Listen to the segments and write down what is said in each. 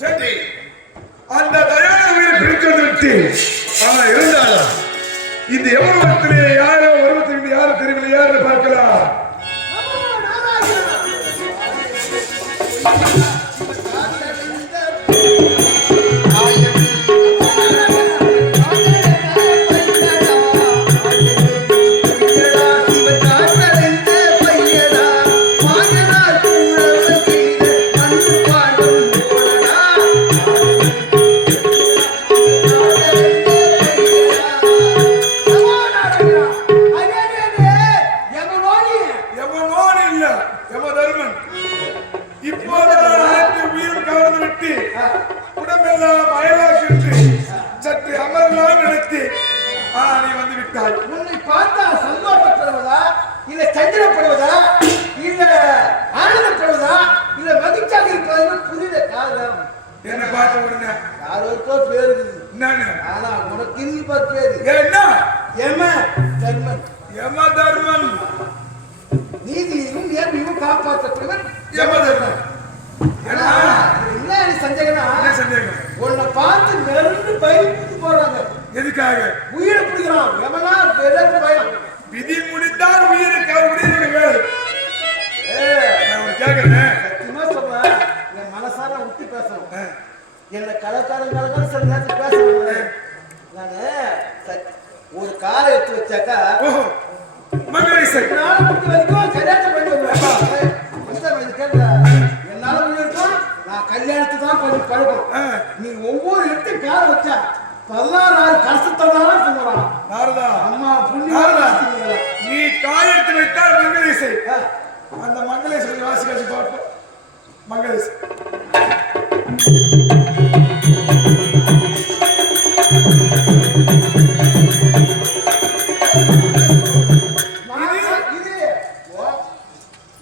சரி, அந்த தயான உயிரை பிடிக்கிறது விட்டு ஆனா இருந்தாலும் இந்த எவ்வளவு யாரோ உருவத்திலிருந்து யாரும் தெரியவில்லை, யாரு பார்க்கலாம். உன்னை பார்த்தா சந்தோஷப்படுவதா இல்ல சஞ்சலப்படுவதா இல்ல ஆனந்தப்படுவதா இல்ல மகிழ்ச்சியாக இருப்பதா புரியல. காரணம் என்ன பார்த்த உடனே யாருக்கோ பேரு ஆனா உனக்கு இன்னும் பேரு என்ன? யம தர்மன். யம தர்மன் நீதியையும் நேர்மையும் காப்பாற்றப்படுவன் யம தர்மன். ஆனா என்ன சந்தேகம்னா, என்ன சந்தேகம்? உன்னை பார்த்து நெருண்டு பயந்து போறாங்க. எதுக்காக? உயிரை பிடிக்கிறான். எவனா பெரிய பயம். விதி முடிந்தால் உயிருக்கு உயிரினுடைய வேலை. நான் கேட்கிறேன், சத்தியமா சொல்றேன், என் மனசார விட்டு பேசணும். என்ன கலக்காரங்க சில நேரத்தில் பேசுறேன். நானு ஒரு காரை எடுத்து வச்சாக்கா நாலு முட்டு வரைக்கும் கல்யாணத்தை பண்ணி விடுவேன். என்னால இருக்கும் நான் கல்யாணத்தை தான் பண்ணி பழக்கம். நீ ஒவ்வொரு இடத்தையும் காரை வச்சா 16 கஷ்டத்தான் சொல்லுவான். நாரதா, அம்மா புண்ணிய நீ காயெடுத்து வைத்தால் மங்களேசை, அந்த மங்களேசை வாசி வாசி பார்ப்போம். மங்களேசை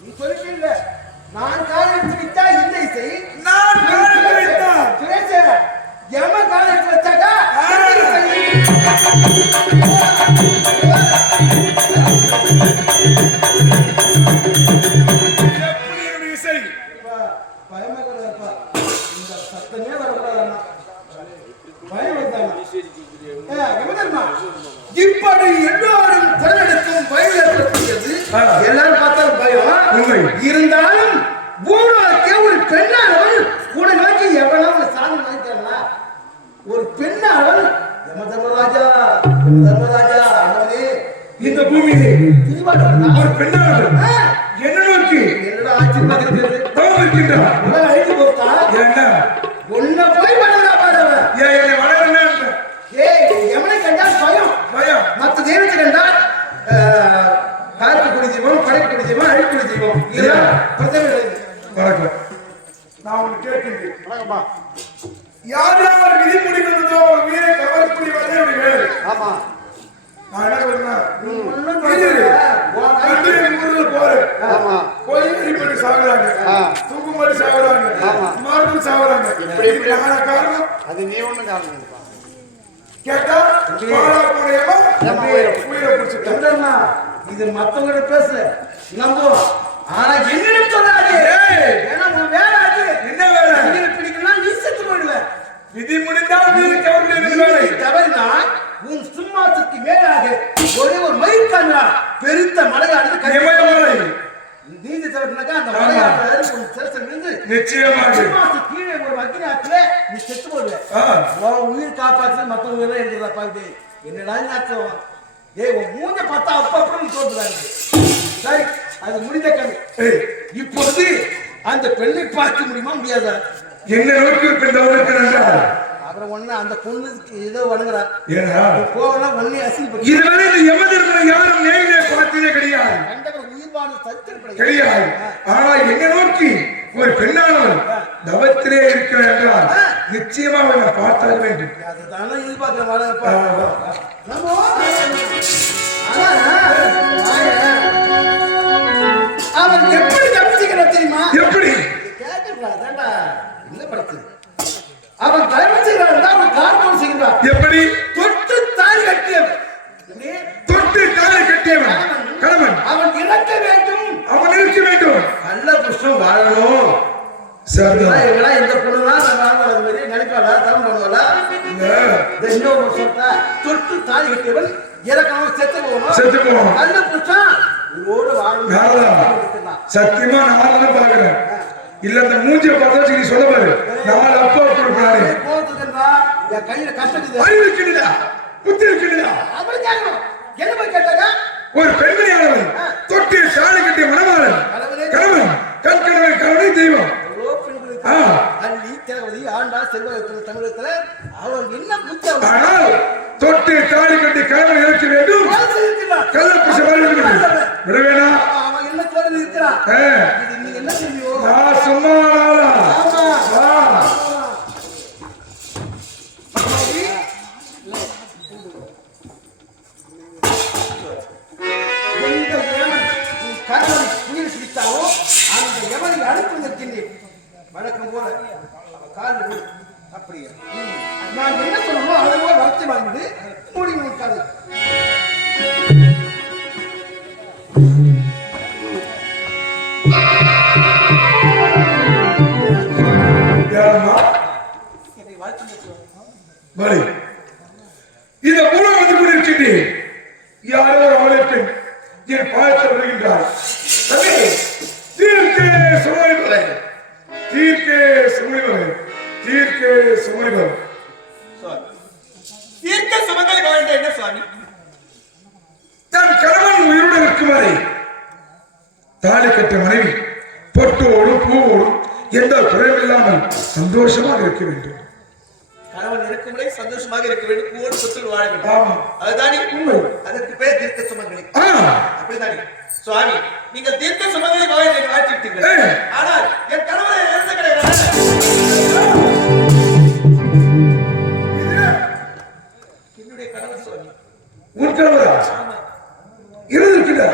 நீ சொல்லிட்டு நான் காயெடுத்து வைத்தா இந்த இசை, நான் காயெடுத்து வைத்தா சுரேஷ யம காயெடுத்து வச்சாக்கா இப்படி எல்லோரும் குரலெடுக்கும் பயம் ஏற்படுத்தியது. எல்லாரும் பார்த்தாலும் பயம் இருந்தாலும் பூலோகத்தே ஒரு பெண்ணானவள் கூட நோக்கி எவ்வளவு சாமி வாங்கிட்டாங்களா? ஒரு பெண்ணானவள் யம தர்மராஜா இந்த பூமியிலே ஒரு பெண்ணானவள் என்ன நோக்கி என்னோட ஆட்சி தவம் இருக்கின்றார். அழித்து போட்டா என்ன ஒன்ன போய் பண்ணா பாருங்க. ஏன் வளரல? யமனை கண்டால் பயம் பயம். மற்ற தெய்வத்தை கண்டால் காற்று தெய்வம், படைக்குடி தெய்வம், அழிக்குடி தெய்வம். இதெல்லாம் பிரச்சனை. வணக்கம். நான் ஒன்று கேட்கின்றேன். யார் யார் விதி முடிக்கிறதோ வீரை கவர்ப்புடி வந்து வேறு. ஆமா, நான் என்ன சொல்றேன், கோயில் சாகுறாங்க, தூக்குமாடி சாகுறாங்க, மார்பு சாகுறாங்க. காரணம் அது நீ ஒண்ணு காரணம் கேட்டா உயிரை பிடிச்சிட்டா. இது மத்தவங்க பேச நம்புவோம். ஆனா என்னன்னு சொல்லாது. ஏன்னா உன் வேலை அது. என்ன வேலை? உயிரை பிடிக்கலாம், நீ செத்து போயிடுவேன். விதி முடிந்தால் உயிரை கவர்ந்து தவறினா உன் சிம்மாசத்துக்கு மேலாக ஒரே ஒரு மயிர்காஞ்சா பெருத்த மலையானது நீதி தவறினாக்கா அந்த மலையானது உன் சிரசில் இருந்து நிச்சயமாக சிம்மாசத்துக்கு கீழே ஒரு அக்னி ஆத்துல நீ செத்து போடுவேன். உயிர் காப்பாற்று மற்றவங்க எல்லாம் எழுதுறா பாக்குது. என்னடா அர்த்தம்? உன் மூஞ்ச பார்த்தா அப்ப அப்புறம் தோன்றுறாங்க. சரி, அது முடிந்த கதை. இப்பொழுது அந்த பெண்ணை பார்க்க முடியுமா முடியாதா? என்ன நோக்கி அப்புறம் ஒண்ணு அந்த பொண்ணுக்கு ஏதோ வணங்குறா. ஏன்னா போகலாம் ஒன்னே அசிங்க. இதுவரை இந்த யமதர்மனை யாரும் நேரிலே பார்த்ததே கிடையாது. உயிர்வான சத்தியம் கிடையாது. ஆனா என்ன நோக்கி ஒரு பெண்ணானவன் தவத்திலே இருக்கிறார் என்றால் நிச்சயமா அவனை பார்த்தாக வேண்டும். அதுதானே எதிர்பார்க்கிறேன். அவன் எப்படி தப்பிச்சுக்கிறான் தெரியுமா? எப்படி கேட்கா என்ன படத்து அவன் தயவு செய்கிறான். அவன் காரணம் செய்கிறான். எப்படி? தொட்டு தாய் கட்டியவன். தொட்டு தாய் கட்டியவன் கணவன். அவன் இறக்க வேண்டும். அவன் இருக்க வேண்டும். நல்ல வருஷம் வாழணும். சரிதான். எங்கடா இந்த பொண்ணுதான் நான் வாழ்வாள் அது மாதிரி நினைப்பாளா தரம் பண்ணுவாளா? இன்னொரு சொல்றா தொட்டு தாலி கட்டியவன் இறக்காம செத்து போகணும். நல்ல புருஷன் இதோடு வாழணும். சத்தியமா நான் பாக்குறேன். இல்ல இந்த மூஞ்சிய பார்த்தா நீ சொல்ல பாரு. 4 அப்பா கொடுப்பாரு. போதுங்கடா. என் கையில கஷ்டக்குது. அறிவு இருக்குடா. புத்தி இருக்குடா. அவளை கேட்கணும். என்ன போய் கேட்டாங்க? ஒரு பெண்மணியானவன் தொட்டி சாலை கட்டிய மணவாளன் கணவன் கண்கணவன் கருணை தெய்வம். அள்ளி தேவதி ஆண்டா செல்வத்தில் தமிழகத்துல அவள் என்ன புத்தி? ஆனால் தொட்டி தாலி கட்டி கணவன் இறக்க வேண்டும். கள்ளப்பூச விடுவேனா? அவன் என்ன தோழி இருக்கிறான். நீ என்ன செய்வியோ? நான் சும்மா வழக்கம் போல கால் அப்படியே நான் என்ன சொல்லணும் அதை போல வளர்ச்சி வாங்கிட்டு மூடி முடிக்காது. இந்த மூலம் வந்து கொண்டிருக்கின்றேன். யாரோ ஒரு அமலைப்பெண் என் பாயத்தில் வருகின்றார். தீர்க்கே சுமைவர், தீர்க்கே சுமைவர், தீர்க்கே சுமைவர். தீர்க்க சுமங்கலி வாழ்ந்த என்ன சுவாமி? தன் கணவன் உயிருடன் இருக்கும் வரை தாலி கட்ட மனைவி பொட்டோடும் பூவோடும் எந்த குறையும் இல்லாமல் சந்தோஷமாக இருக்க வேண்டும். கணவன் இருக்கும் வரை சந்தோஷமாக இருக்க வேண்டும். பூவோடு சொத்தில் வாழ வேண்டும். அதுதானே உண்மை. அதற்கு பேர் தீர்க்க சுமங்கலி. அப்படிதானே சுவாமி? நீங்கள் தீர்க்க சுமங்கலி வாழ வாழ்த்திட்டீர்கள். ஆனால் என் கணவனை இறந்த கிடையாது. என்னுடைய கணவர் சுவாமி. உன் கணவரா? இருந்திருக்கிறா?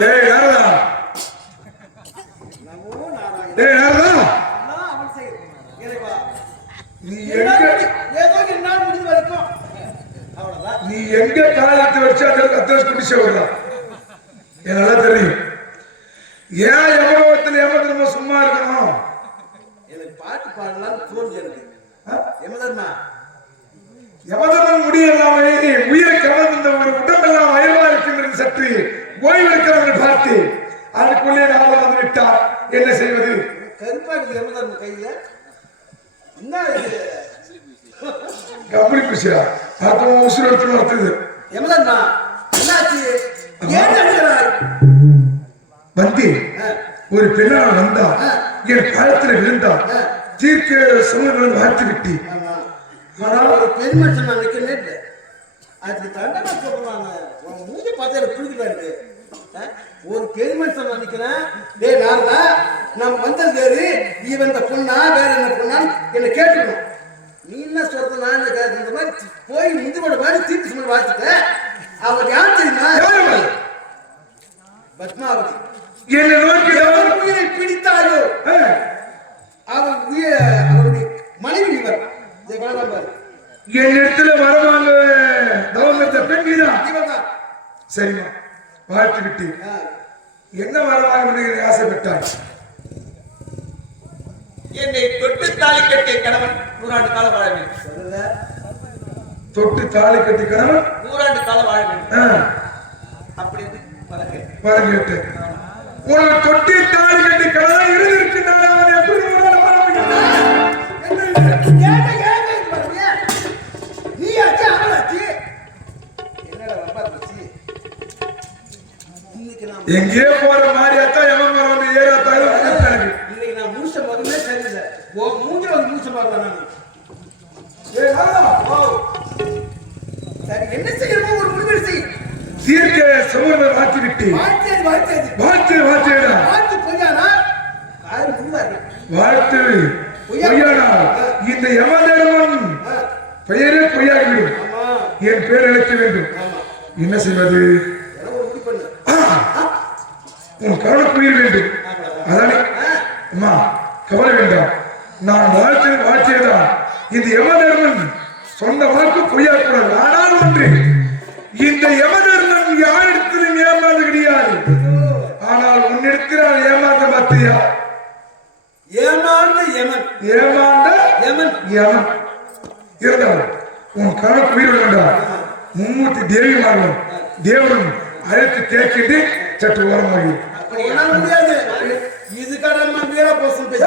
டேய் நாரதா, டேய் நாரதா, அவன் செய்ய இறைவா நீ எங்க ஏதோ என்னால் முடிஞ்ச வரைக்கும் அவ்வளவுதான். நீ எங்க காலத்தை வச்சு அதற்கு அத்தனை குடிச்ச வரலாம் என்னால தெரியும். ஏன் யமலோகத்தில் யமதர்மா சும்மா இருக்கணும்? எனக்கு பாட்டு பாடலாம் தோல்வி இருக்கு. யமதர்மா யமதர்மன் முடியலாமே உயிரை கவர்ந்த ஒரு உடம்பெல்லாம் அயல்வா இருக்கின்றது. சற்று ஓய்வெடுக்கிறவர்கள் பார்த்து அதுக்குள்ளே நாள வந்து விட்டார். என்ன செய்வது? கருப்பா இருக்குது யமதர்ம கையில. என்ன கம்பளி பிடிச்சா அதுவும் உசுறு எடுத்து நடத்துது. யமதர்மா என்னாச்சு? ஏன் அழுகிறாய்? வந்து ஒரு பெண்ணால் வந்தா என் காலத்துல விழுந்தா தீர்க்க சமூகங்களை வாழ்த்து விட்டி. ஆனால் ஒரு பெருமனுஷன் நான் நிற்கிறேன். அதுக்கு தண்டனை சொல்றாங்க. மூஞ்சி பார்த்தா எனக்கு பிடிக்கல இருக்கு. ஒரு பெருமனுஷன் நான் நிற்கிறேன். டே நாரதா, நம்ம வந்தது பேரு இவன் இந்த பொண்ணா வேற என்ன பொண்ணான்னு என்ன கேட்டுக்கணும். நீ என்ன சொல்றது? நான் இந்த மாதிரி போய் முந்தியோட மாதிரி தீர்ப்பு சுமன் வாழ்த்துட்டேன். அவர் யார் தெரியுமா? பத்மாவதி. என்னை நோக்கி உயிரை பிடித்தாயோ அவருடைய மனைவி இவர். என்னிடத்துல வரவாங்க பெண்தான். சரிமா வாழ்த்து விட்டு என்ன வரவாங்க ஆசைப்பட்டார். என்னை தொட்டு தாலி கட்டிய கணவன் 100 ஆண்டு காலம் வாழ வேண்டும். தொட்டு தாலி கட்டி கணவன் 100 ஆண்டு காலம் வாழ வேண்டும். அப்படி வரங்கேட்டு உனக்கு தொட்டி தாலி கட்டி கணவன் இருந்திருக்கிறான். அவன் எப்படி வாழ முடியும்? நீ ஆச்சு அவளாச்சு. என்னடா ரொம்ப ஆச்சு. எங்கே போற மாதிரியாத்தா எவன் வந்து ஏறாத்தாலும் இன்னைக்கு நான் மூச மகமே சரியில்லை. மூஞ்சி வந்து மூச மகன் நான். சரி என்ன செய்யணும்? ஒரு முடிவு செய். தீர்க்க சமூகத்தை மாற்றி விட்டு வாழ்த்து பொய்யானா வாழ்த்து பொய்யானா இந்த யமதர்மன் பெயரே பொய்யாகிவிடும். என் பேர் அழைக்க வேண்டும். என்ன செய்வது? உன் கவலைக்குயிர் வேண்டும். அதானே அம்மா கவலை வேண்டாம். நான் வாழ்த்தியதான் இந்த யமதர்மன் சொந்த வாக்கு பொய்யாக்கூடாது. ஆனால் ஒன்று, இந்த யமதர்மன் யாரிடத்திலும் ஏமாந்து கிடையாது. ஆனால் உன்னிடத்தில் நான் ஏமாந்த மாத்தியா ஏமாந்த யமன் ஏமாந்த யமன் யமன் இருந்தாலும் உன் கணக்கு உயிர் வேண்டாம் மும்மூர்த்தி தேவிமார்கள் தேவரும் அழைத்து கேட்கிட்டு சற்று ஓரமாகி ஒன்னால முடியாது இது கடமை வீர போசம் பேச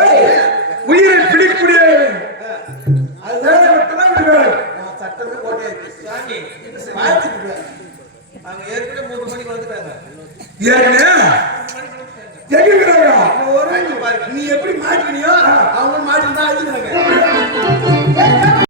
உயிரை பிடிக்கூடிய அதுதான் மட்டும்தான் விடுவார். சட்டமே கோட்டையாச்சு வாழ்த்துக்கு அவங்க ஏற்கனவே 3 மணிக்கு வந்துட்டாங்க ஏங்க எங்க இருக்கிறாங்க ஒரு பாருங்க நீ எப்படி மாட்டினியோ